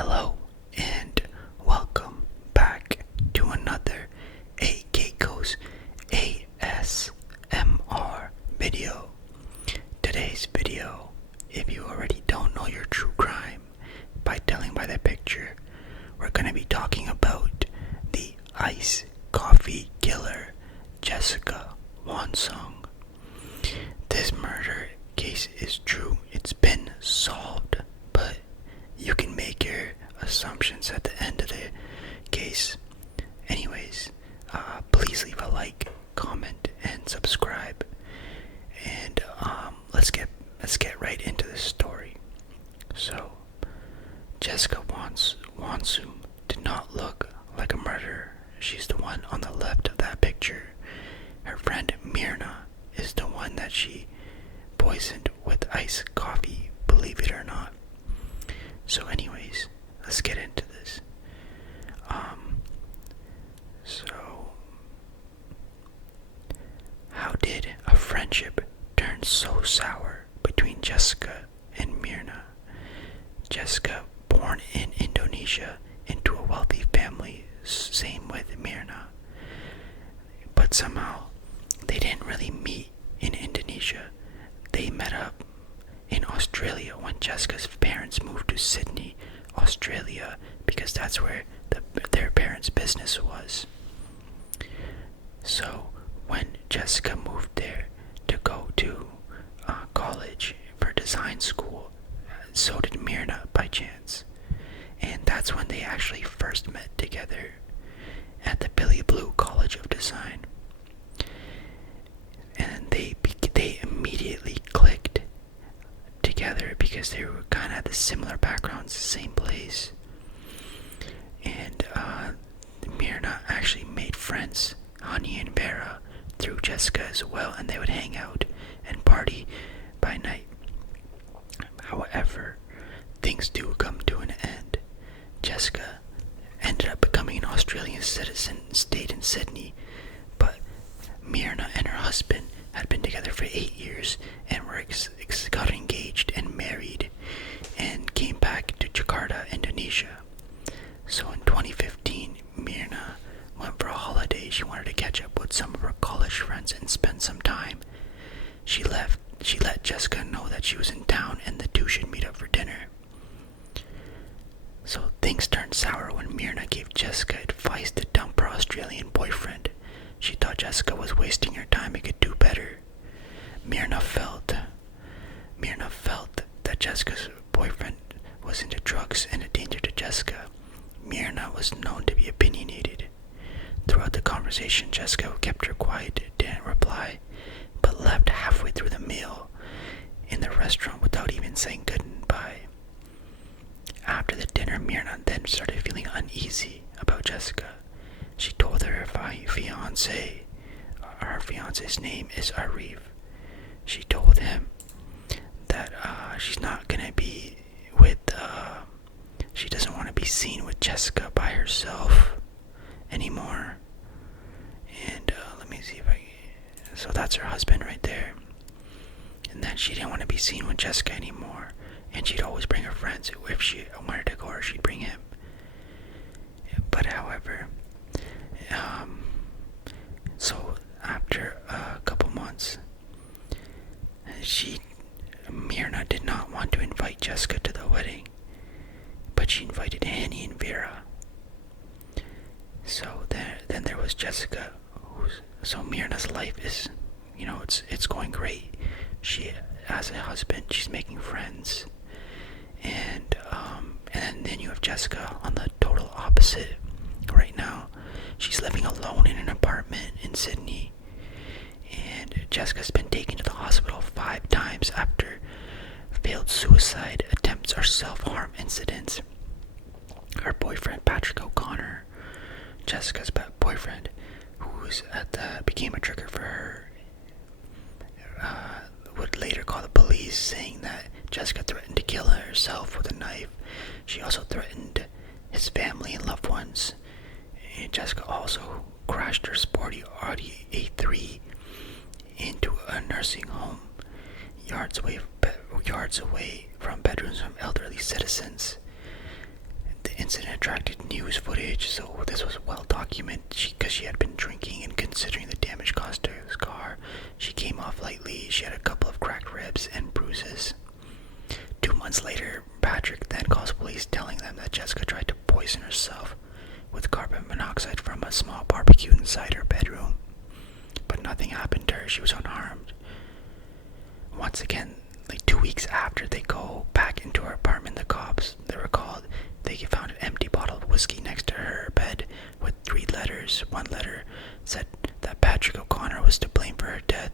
Hello and welcome back to another Keiko's ASMR video. Today's video, if you already don't know your true crime by telling by the picture, we're going to be talking about the ice coffee killer Jessica Wongso. This murder case is true. It's been solved, but you can make your assumptions at the end of the case. Anyways, please leave a like, comment, and subscribe. And let's get right into the story. So, Jessica Wongso did not look like a murderer. She's the one on the left of that picture. Her friend Mirna is the one that she poisoned with iced coffee, believe it or not. So anyways, let's get into this. So how did a friendship turn so sour between Jessica and Mirna? Jessica, born in Indonesia into a wealthy family, same with Mirna. But somehow, they didn't really meet in Indonesia. They met up in Australia when Jessica's parents moved to Sydney, Australia, because that's where their parents' business was. So when Jessica moved there to go to college for design school, so did Mirna by chance. And that's when they actually first met together at the Billy Blue College of Design. And they immediately clicked together because they were kind of the similar backgrounds, same place. And Mirna actually made friends, Honey and Vera, through Jessica as well, and they would hang out and party by night. However, things do come to an end. Jessica ended up becoming an Australian citizen and stayed in Sydney, but Mirna and her husband had been together for 8 years and got engaged and married and came back to Jakarta, Indonesia. So in 2015, Mirna went for a holiday. She wanted to catch up with some of her college friends and spend some time. She let Jessica know that she was in town and the two should meet up for dinner. So things turned sour when Mirna gave Jessica advice to dump her Australian boyfriend. She thought Jessica was wasting her time and could do better. Mirna felt that Jessica's boyfriend was into drugs and a danger to Jessica. Mirna was known to be opinionated. Throughout the conversation, Jessica kept her quiet, didn't reply, but left halfway through the meal in the restaurant without even saying goodbye. After the dinner, Mirna then started feeling uneasy about Jessica. She told her fiance's name is Arif. She told him that she's not gonna be with, she doesn't want to be seen with Jessica by herself anymore. And let me see if so that's her husband right there. And that she didn't want to be seen with Jessica anymore. And she'd always bring her friends. If she wanted to go, or she'd bring him. But however, so after a couple months, Mirna did not want to invite Jessica to the wedding, but she invited Annie and Vera. So then there was Jessica. So Mirna's life is, it's going great. She has a husband. She's making friends, and then you have Jessica on the total opposite. Right now, she's living alone in an apartment in Sydney, and Jessica's been taken to the hospital 5 times after failed suicide attempts or self-harm incidents. Her boyfriend, Patrick O'Connor, Jessica's boyfriend, became a trigger for her, would later call the police, saying that Jessica threatened to kill herself with a knife. She also threatened his family and loved ones. And Jessica also crashed her sporty Audi A3 into a nursing home, yards away from bedrooms from elderly citizens. attracted news footage, so this was well documented because she had been drinking, and considering the damage caused to his car, she came off lightly. She had a couple of cracked ribs and bruises. 2 months later, Patrick then calls police telling them that Jessica tried to poison herself with carbon monoxide from a small barbecue inside her bedroom. But nothing happened to her. She was unharmed. Once again, like 2 weeks after they go back into her apartment, the cops, they were called. They found an empty bottle of whiskey next to her bed with 3 letters. One letter said that Patrick O'Connor was to blame for her death.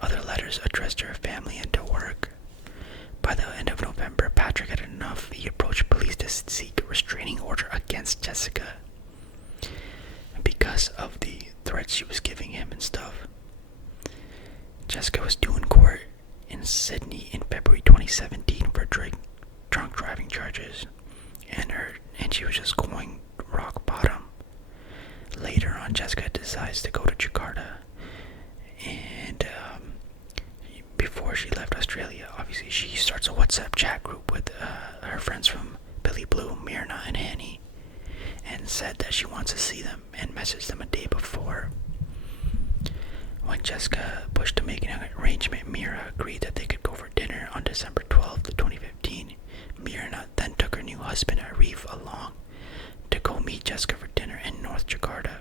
Other letters addressed to her family and to work. By the end of November, Patrick had enough. He approached police to seek a restraining order against Jessica because of the threats she was giving him and stuff. Jessica was due in court in Sydney in February 2017 for drunk driving charges, and she was just going rock bottom. Later on, Jessica decides to go to Jakarta, and before she left Australia, obviously she starts a WhatsApp chat group with her friends from Billy Blue, Mirna, and Hanny, and said that she wants to see them, and messaged them a day before. When Jessica pushed to make an arrangement, Mirna agreed that they could go for dinner on December 12th, 2015. Mirna then took her new husband Arif along to go meet Jessica for dinner in North Jakarta.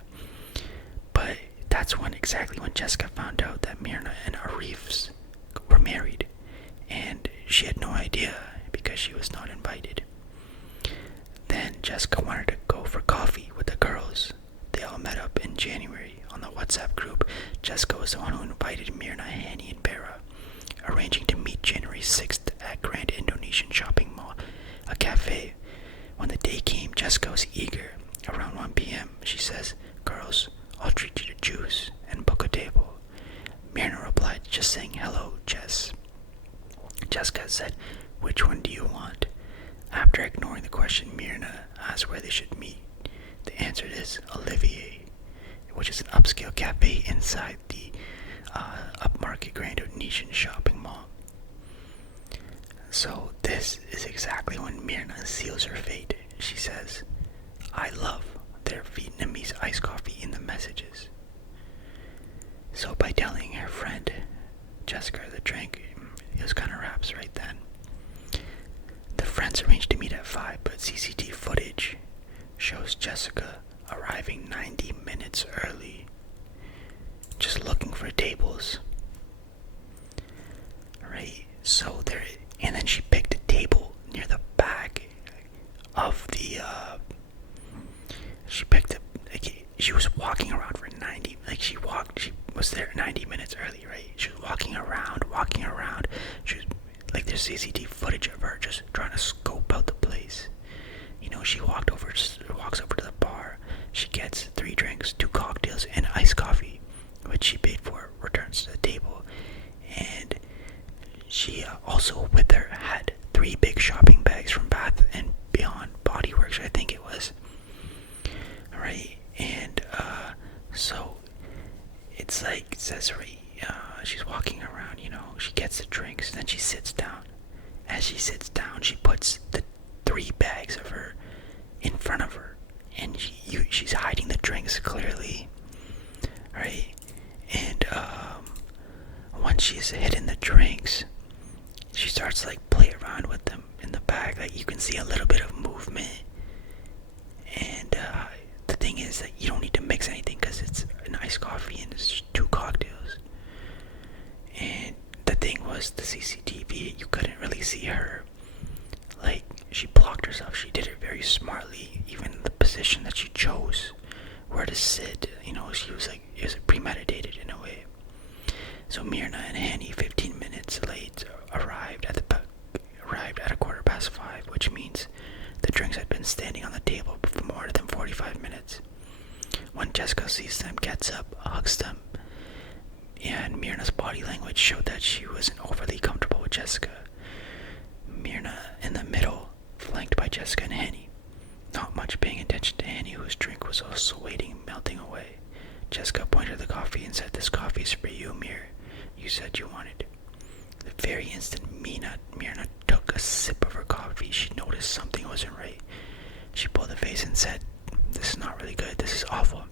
But that's exactly when Jessica found out that Mirna and Arif were married, and she had no idea because she was not invited. Then Jessica wanted to go for coffee with the girls. They all met up in January on the WhatsApp group. Jessica was the one who invited Mirna, Hanny, and Bera, arranging to meet January 6th at Grand Indonesian Shopping Mall, a cafe. When the day came, Jessica was eager. Around 1 p.m., she says, "Girls, I'll treat you to juice and book a table." Mirna replied, "Just saying hello, Jess." Jessica said, "Which one do you want?" After ignoring the question, Mirna asked where they should meet. The answer is Olivier, which is an upscale cafe inside the upmarket Grand Indonesian Shopping Mall. So this is exactly when Mirna seals her fate. She says, "I love their Vietnamese iced coffee in the messages." So by telling her friend Jessica the drink, it was kind of wraps right then. The friends arranged to meet at 5, but CCTV footage shows Jessica arriving 90 minutes early, just looking for tables. Right, so there, and then she picked a table near the back of the, she was walking around for 90, she was there 90 minutes early, right? She was walking around, she was, there's CCTV footage of her just trying to scope out the place. She walks over to the bar, she gets 3 drinks, 2 cocktails, and iced coffee, which she paid for, returns to the table, and she also with her had 3 big shopping bags from Bath and Beyond Body Works, I think it was. Alright, and so it's it says right, she's walking around, she gets the drinks, then she sits down. As she sits down, she puts the 3 bags of her in front of her, and she's hiding the drinks clearly, right? And once she's hidden the drinks, she starts play around with them in the bag. You can see a little bit of movement, and the thing is that you don't need to mix anything because it's an iced coffee and it's just 2 cocktails. And the thing was, the CCTV, you couldn't really see her. She blocked herself. She did it very smartly. Even the position that she chose, where to sit, she was it was premeditated in a way. So Mirna and Hanny, 15 minutes late, arrived at 5:15, which means the drinks had been standing on the table for more than 45 minutes. When Jessica sees them, gets up, hugs them, and Mirna's body language showed that she wasn't overly comfortable with Jessica. Mirna in the middle, flanked by Jessica and Hanny, not much paying attention to Hanny, whose drink was also waiting, melting away. Jessica pointed to the coffee and said, "This coffee is for you, Mir. You said you wanted." The very instant Mirna took a sip of her coffee, she noticed something wasn't right. She pulled a face and said, "This is not really good. This is awful."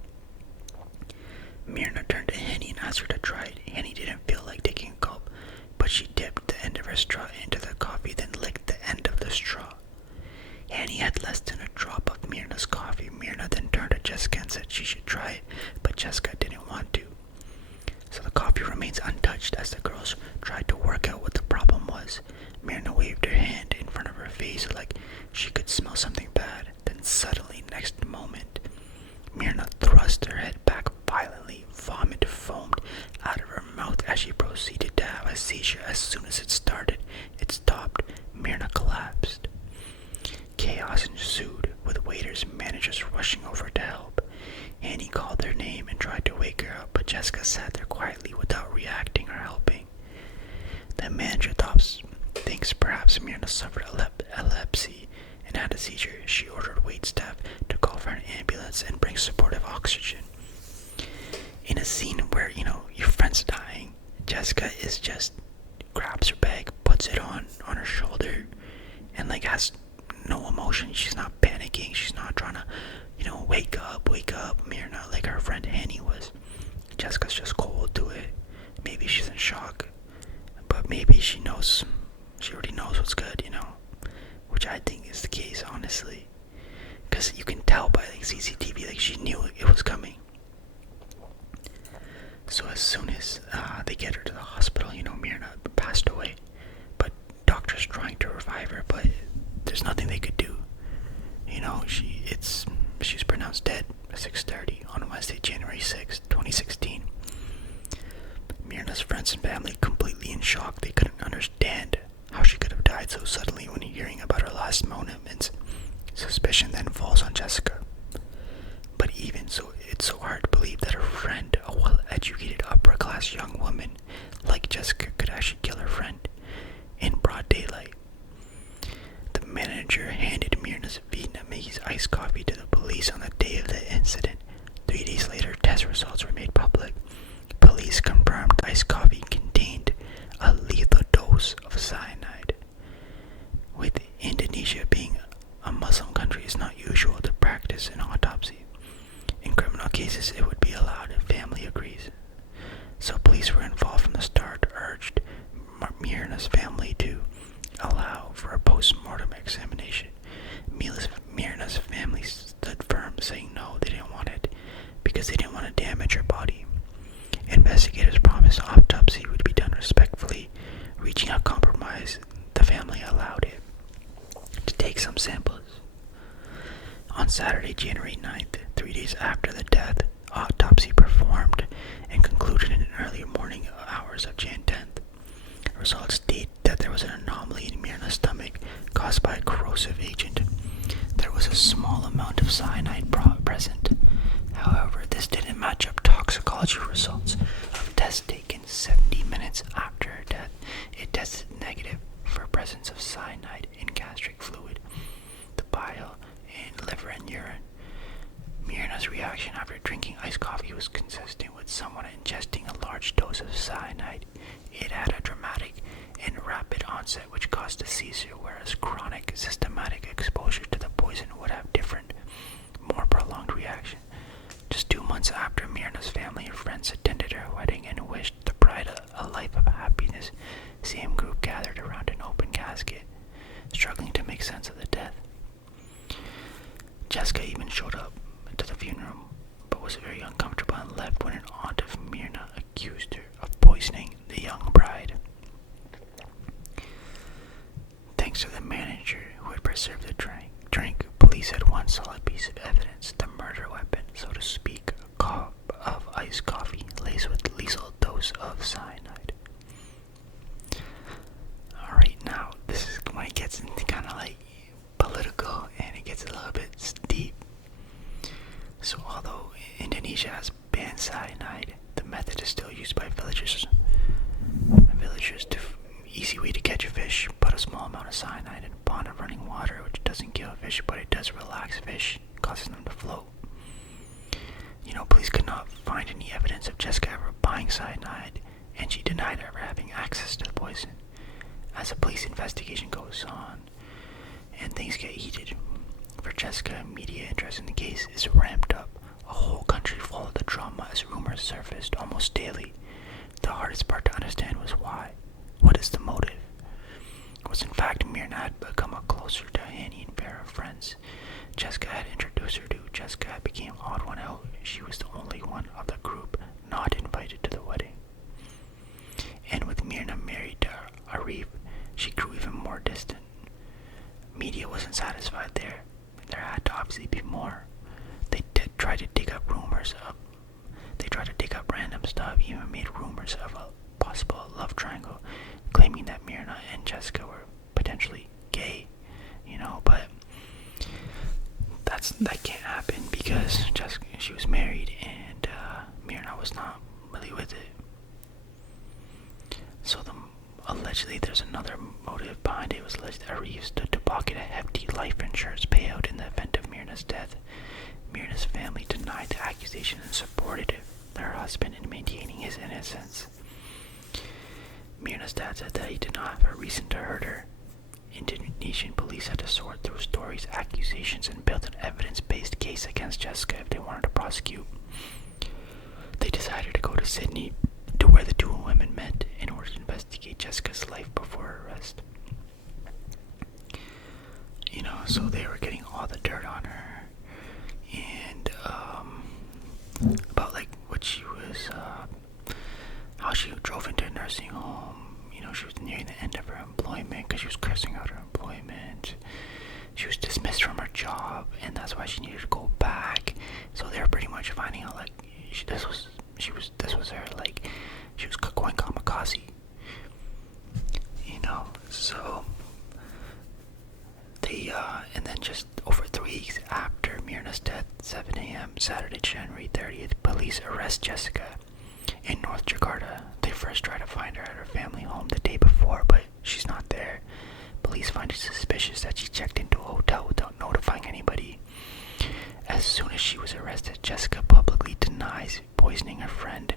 Mirna turned to Henny and asked her to try it. Henny didn't feel like taking a gulp, but she dipped the end of her straw into the coffee, then licked the end of the straw. Henny had less than a drop of Mirna's coffee. Mirna then turned to Jessica and said she should try it, but Jessica didn't want to. So the coffee remains untouched as the girls tried to work out what the problem was. Mirna waved her hand in front of her face like she could smell something bad. Then suddenly, next moment, Mirna thrust her head back violently. Vomit foamed out of her mouth as she proceeded to have a seizure. As soon as it started, it stopped. Mirna collapsed. Chaos ensued, with waiters and managers rushing over to help. Annie called her name and tried to wake her up, but Jessica sat there quietly without reacting or helping. The manager thinks perhaps Mirna suffered epilepsy and had a seizure. She ordered waitstaff to call for an ambulance and bring supportive oxygen. In a scene where, your friend's dying, Jessica grabs her bag, puts it on her shoulder, and has no emotion. She's not panicking. She's not trying to, wake up, Mirna, like her friend Annie was. Jessica's just cold to it. Maybe she's in shock, but maybe she already knows what's good, which I think is the case, honestly, because you can tell by CCTV, she knew it was coming. So as soon as they get her to the hospital, Mirna passed away, but doctors trying to revive her, but there's nothing they could do. She's pronounced dead at 6:30 on Wednesday, January 6th, 2016. Mirna's friends and family completely in shock. They couldn't understand how she could have died so suddenly when hearing about her last moments. Suspicion then falls on Jessica. But even so, it's so hard to believe that her friend, a well-educated, upper-class young woman like Jessica, could actually kill her friend in broad daylight. The manager handed Mirna's Vietnamese iced coffee to the police on the day of the incident. 3 days later, test results were made public. Police confirmed iced coffee contained a lethal dose of cyanide. With Indonesia being a Muslim country, it's not usual to practice an autopsy. In criminal cases, it would be allowed if family agrees. So police were involved from the start, urged Mirna's family to allow for a post-mortem examination. Mirna's family stood firm, saying no, they didn't want it, because they didn't want to damage her body. Investigators promised autopsy would be done respectfully. Reaching a compromise, the family allowed it to take some samples. On Saturday, January 9th, 3 days after the death, autopsy performed and concluded in the early morning hours of Jan 10th. Results state that there was an anomaly in Mirna's stomach caused by a corrosive agent. There was a small amount of cyanide present. However, this didn't match up toxicology results of tests taken 70 minutes after her death. It tested negative for presence of cyanide in gastric fluid, the bile, and liver and urine. Mirna's reaction after drinking iced coffee was consistent with someone ingesting a large dose of cyanide. It had a dramatic and rapid onset which caused a seizure, whereas chronic, systematic exposure to the poison would have different, more prolonged reaction. Just 2 months after Mirna's family and friends attended her wedding and wished the bride a life of happiness, same group gathered around an open casket, struggling to make sense of the death. Jessica even showed up to the funeral, but was very uncomfortable and left when an aunt of Mirna accused her of poisoning the young bride. Thanks to the manager who had preserved the drink, police had one solid piece of evidence: the murder weapon, so to speak, a cup of iced coffee laced with lethal dose of cyanide. Alright, now this is when it gets into kind of political and it gets a little bit steep. So although Indonesia has banned cyanide, the method is still used by villagers. Easy way to catch a fish: put a small amount of cyanide in a pond of running water, which doesn't kill a fish, but it does relax fish, causing them to float. Police could not find any evidence of Jessica ever buying cyanide, and she denied ever having access to the poison. As the police investigation goes on, and things get heated for Jessica Jessica, media interest in the case is ramped up. A whole country followed the drama as rumors surfaced almost daily. The hardest part to understand was why. What is the motive? Was in fact Mirna had become a closer to Hanny and pair of friends. Jessica had introduced her to. Jessica had became odd one out. She was the only one of the group not invited to the wedding. And with Mirna married to Arif, she grew even more distant. Media wasn't satisfied there. There had to obviously be more. They tried to dig up random stuff, even made rumors of a possible love triangle, claiming that Mirna and Jessica were potentially gay, but that can't happen because Jessica, she was married and Mirna was not really with it. So allegedly there's another motive behind it. It was alleged that Arif stood to pocket a hefty life insurance payout in the event of Mirna's death. Mirna's family denied the accusation and supported her husband in maintaining his innocence. Mirna's dad said that he did not have a reason to hurt her. Indonesian police had to sort through stories, accusations, and build an evidence-based case against Jessica if they wanted to prosecute. They decided to go to Sydney, to where the two women met, in order to investigate Jessica's life before her arrest. So they were getting all the dirt on her, and about what she was, how she drove into a nursing home. She was nearing the end of her employment because she was cursing out her employment. She was dismissed from her job, and that's why she needed to go back. So they were pretty much finding out this was her, she was going kamikaze. So they and then just over 3 weeks after Mirna's death, 7 a.m. Saturday, January 30th, police arrest Jessica in North Jakarta. They first try to find her at her family home the day before, but she's not there. Police find it suspicious that she checked into a hotel without notifying anybody. As soon as she was arrested, Jessica publicly denies poisoning her friend.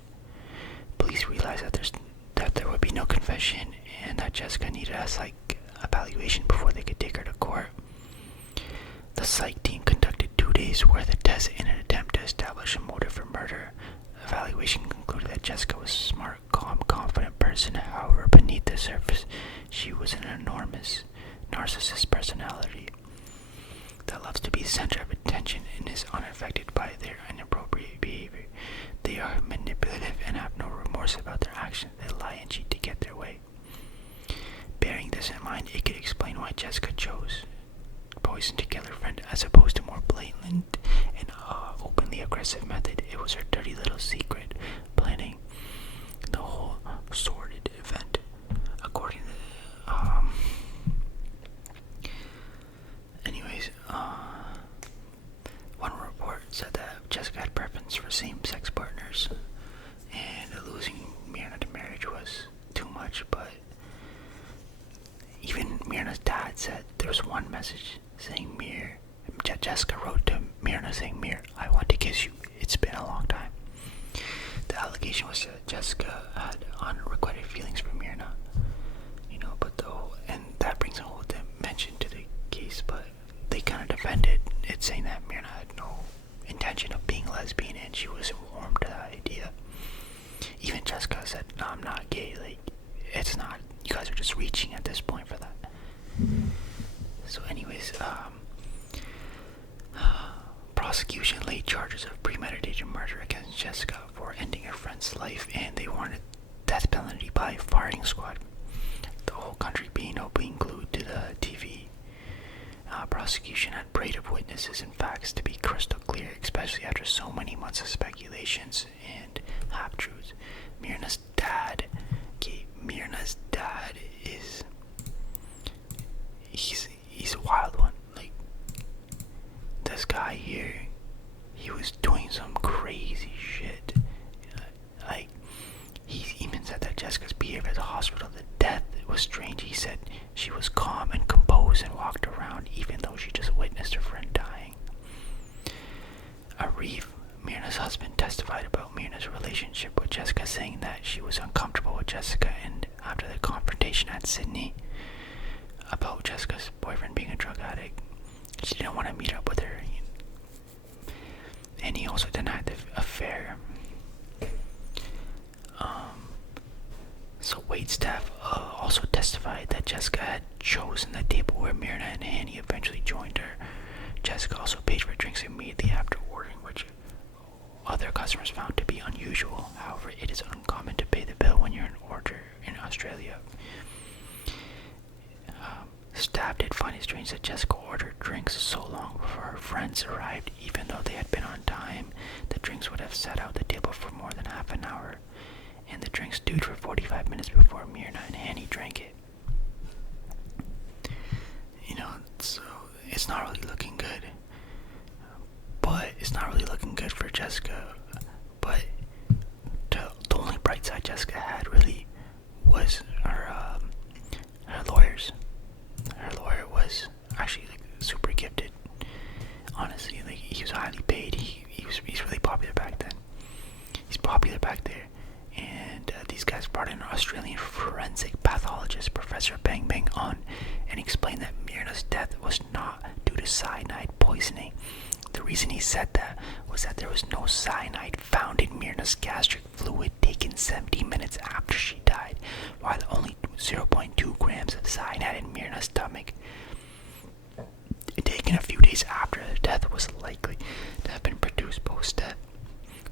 Police realize that there would be no confession and that Jessica needed a psych evaluation before they could take her to court. The psych team conducted 2 days worth of tests in an attempt to establish a motive for murder. Evaluation concluded that Jessica was a smart, calm, confident person. However, beneath the surface, she was an enormous narcissist personality that loves to be the center of attention and is unaffected by their inappropriate behavior. They are manipulative and have no remorse about their actions. They lie and cheat to get their way. Bearing this in mind, it could explain why Jessica chose poison to kill her friend as opposed to more blatant and openly aggressive method. It was her dirty little secret, planning the whole sordid event. According to one report said that Jessica had preference for same-sex partners, and losing Mirna to marriage was too much. But even Mirna's dad said there was one message saying Jessica wrote to Mirna saying, I want to kiss you. It's been a long time. The allegation was that Jessica had unrequited feelings for Mirna. And that brings a whole dimension to the case, but they kind of defended it, saying that Mirna had no intention of being lesbian and she wasn't warm to that idea. Even Jessica said, no, I'm not gay. It's not. You guys are just reaching at this point for that. So anyways, prosecution laid charges of premeditated murder against Jessica for ending her friend's life, and they wanted death penalty by firing squad. The whole country being glued to the TV. Prosecution had prayed of witnesses and facts to be crystal clear, especially after so many months of speculations and half-truths. Mirna's dad is... He's a wild one. This guy here, he was doing some crazy shit. He even said that Jessica's behavior at the hospital, the death, was strange. He said she was calm and composed and walked around even though she just witnessed her friend dying. Arif, Mirna's husband, testified about Mirna's relationship with Jessica, saying that she was uncomfortable with Jessica, and after the confrontation at Sydney about Jessica's boyfriend being a drug addict, she didn't want to meet up with her Jessica had chosen the table where Mirna and Hanny eventually joined her. Jessica also paid for drinks immediately after ordering, which other customers found to be unusual. However, it is uncommon to pay the bill when you're an order in Australia. Staff did find it strange that Jessica ordered drinks so long before her friends arrived. Even though they had been on time, the drinks would have sat out the table for more than half an hour, and the drinks stewed for 45 minutes before Mirna and Hanny drank it. So it's not really looking good. But it's not really looking good for Jessica. But the only bright side Jessica had really was her lawyers. Her lawyer was actually super gifted. Honestly, he was highly paid. He's really popular back then. He's popular back there. And these guys brought in an Australian forensic pathologist, Professor Bang Bang, on and explained that Mirna's death was not due to cyanide poisoning. The reason he said that was that there was no cyanide found in Mirna's gastric fluid taken 70 minutes after she died, while only 0.2 grams of cyanide in Mirna's stomach taken a few days after her death was likely to have been produced post-death.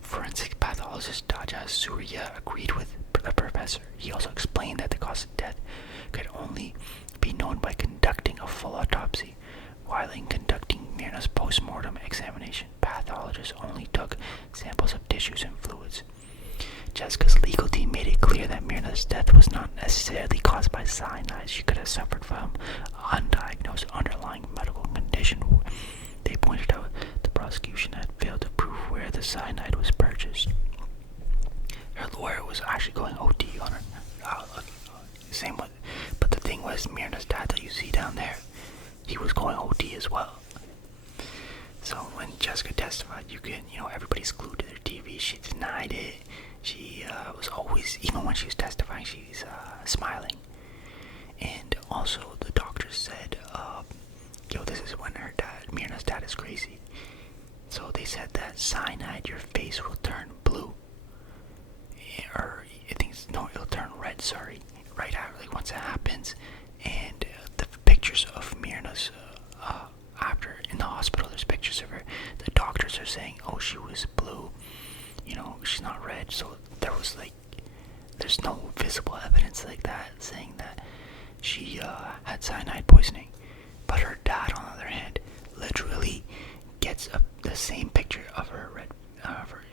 Forensic pathologist Daja Surya agreed with the professor. He also explained that the cause of death could only be known by conducting a full autopsy. While in conducting Mirna's post-mortem examination, pathologists only took samples of tissues and fluids. Jessica's legal team made it clear that Mirna's death was not necessarily caused by cyanide. She could have suffered from undiagnosed underlying medical condition. They pointed out the prosecution had failed to prove where the cyanide was purchased. Her lawyer was actually going OT on her. Same one. But the thing was, Mirna's dad that you see down there, he was going OT as well. So when Jessica testified, everybody's glued to their TV. She denied it. She was always, even when she was testifying, she's smiling. And also the doctors said, this is when Mirna's dad is crazy. So they said that cyanide, your face will turn blue. Or it'll turn red, right after, once it happens. And the pictures of Mirna's, after in the hospital, there's pictures of her. The doctors are saying, she was blue. She's not red. So there's no visible evidence like that saying that she had cyanide poisoning. But her dad, on the other hand, literally gets the same picture of her red,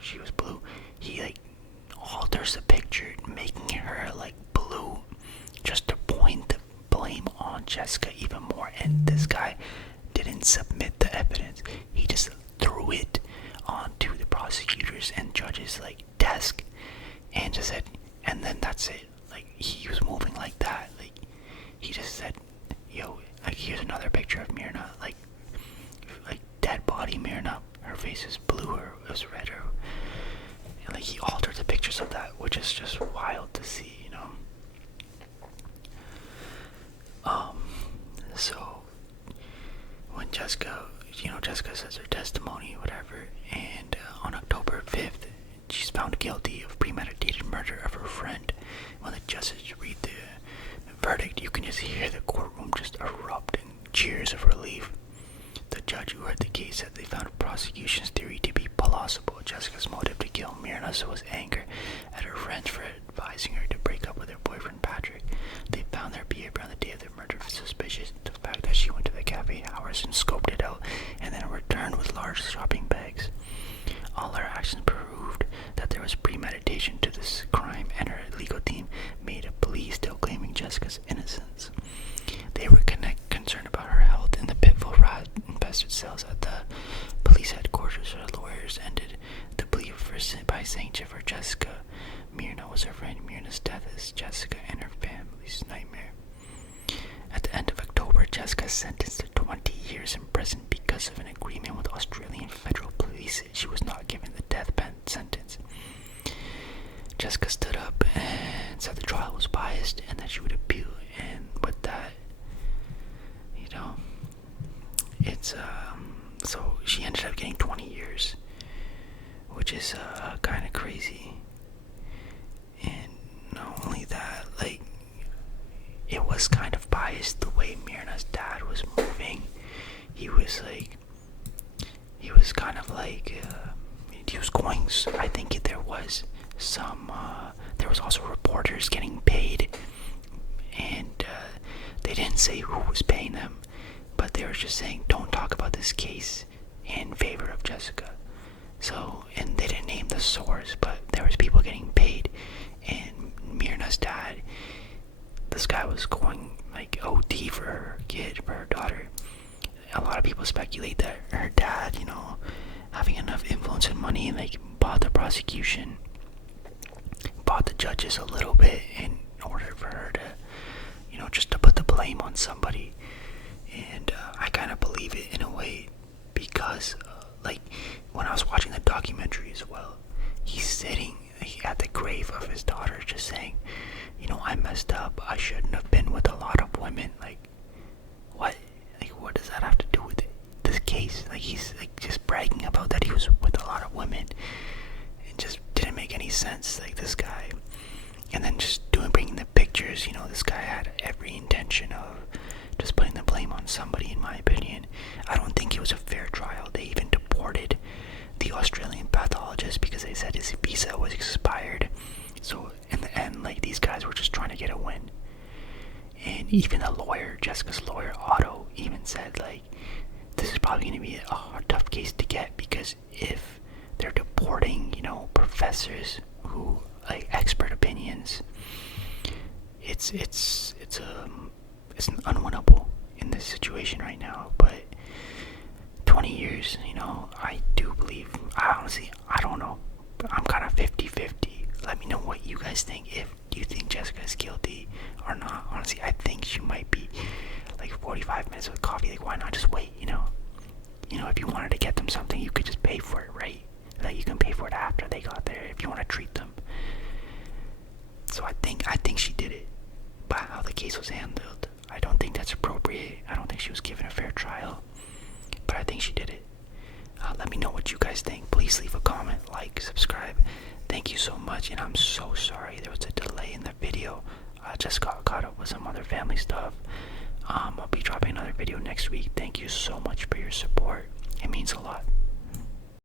she was blue. He alters the picture, making her blue, just to point the blame on Jessica even more. And this guy didn't submit the evidence. He just threw it onto the prosecutors and judges desk, and just said, and then that's it. He was moving like that. He just said, here's another picture of Mirna, dead body Mirna. Her face is blue, or it was red, or he altered the pictures of that, which is just wild to see, So when Jessica says her testimony, whatever, and on October 5th, she's found guilty of premeditated murder of her friend. When the judges read the verdict, you can just hear the courtroom just erupt in cheers of relief. The judge who heard the case said they found the prosecution's theory to be plausible. Jessica's motive to kill Mirna was anger at her friends for advising her to break up with her boyfriend Patrick. They found their behavior on the day of the murder suspicious. The fact that she went to the cafe hours and scoped it out and then returned with large shopping bags. All her actions proved that there was premeditation to this crime, and her legal team made a plea still claiming Jessica's innocence. They were concerned about her health in the pitfall rat-infested cells at the police headquarters. Her lawyers ended the plea by saying for Jessica, Mirna was her friend. Mirna's death is Jessica and her family's nightmare. At the end of October, Jessica was sentenced to 20 years in prison because of an agreement with Australian federal police. She was not given the death sentence. Jessica stood up and said the trial was biased and that she would appeal, and with that, it's so she ended up getting 20 years, which is kind of crazy. And not only that, it was kind of biased the way Mirna's dad was moving. He was kind of like, he was going, I think there was there was also reporters getting paid, and they didn't say who was paying them, but they were just saying, don't talk about this case in favor of Jessica. So, and they didn't name the source, but there was people getting paid, and Mirna's dad, this guy was going like OT for her kid, for her daughter. A lot of people speculate that her dad, having enough influence and money, like, bought the prosecution, bought the judges a little bit in order for her to, just to put the blame on somebody. And I kind of believe it in a way, because like, when I was watching the documentary as well, he's sitting at the grave of his daughter just saying, I messed up, I shouldn't have been with a lot of women. Like, what? Like, what does that have to do with this case? Like, he's like just bragging about that he was with a lot of women. It just didn't make any sense, like, this guy. And then just bringing the pictures, this guy had every intention of just putting the blame on somebody, in my opinion. I don't think it was a fair trial. They even deported the Australian pathologist because they said his visa was expired. So in the end, like, these guys were just trying to get a win. And even the lawyer, Jessica's lawyer, Otto, even said, like, this is probably going to be a tough case to get, because if they're deporting, professors who, like, expert opinions, it's unwinnable in this situation right now. But 20 years, I do believe, I don't know, I'm kind of 50-50. Let me know what you guys think, if you think Jessica is guilty or not. Honestly, I think she might be. Like, 45 minutes with coffee, like, why not just wait, if you wanted to get them something, you could just pay for it, right? Like, you can pay for it after they got there if you want to treat them. So I think she did it. But how the case was handled, I don't think that's appropriate. I don't think she was given a fair trial, but I think she did it. Let me know what you guys think. Please leave a comment, like, subscribe. Thank you so much, and I'm so sorry there was a delay in the video. I just got caught up with some other family stuff. I'll be dropping another video next week. Thank you so much for your support. It means a lot.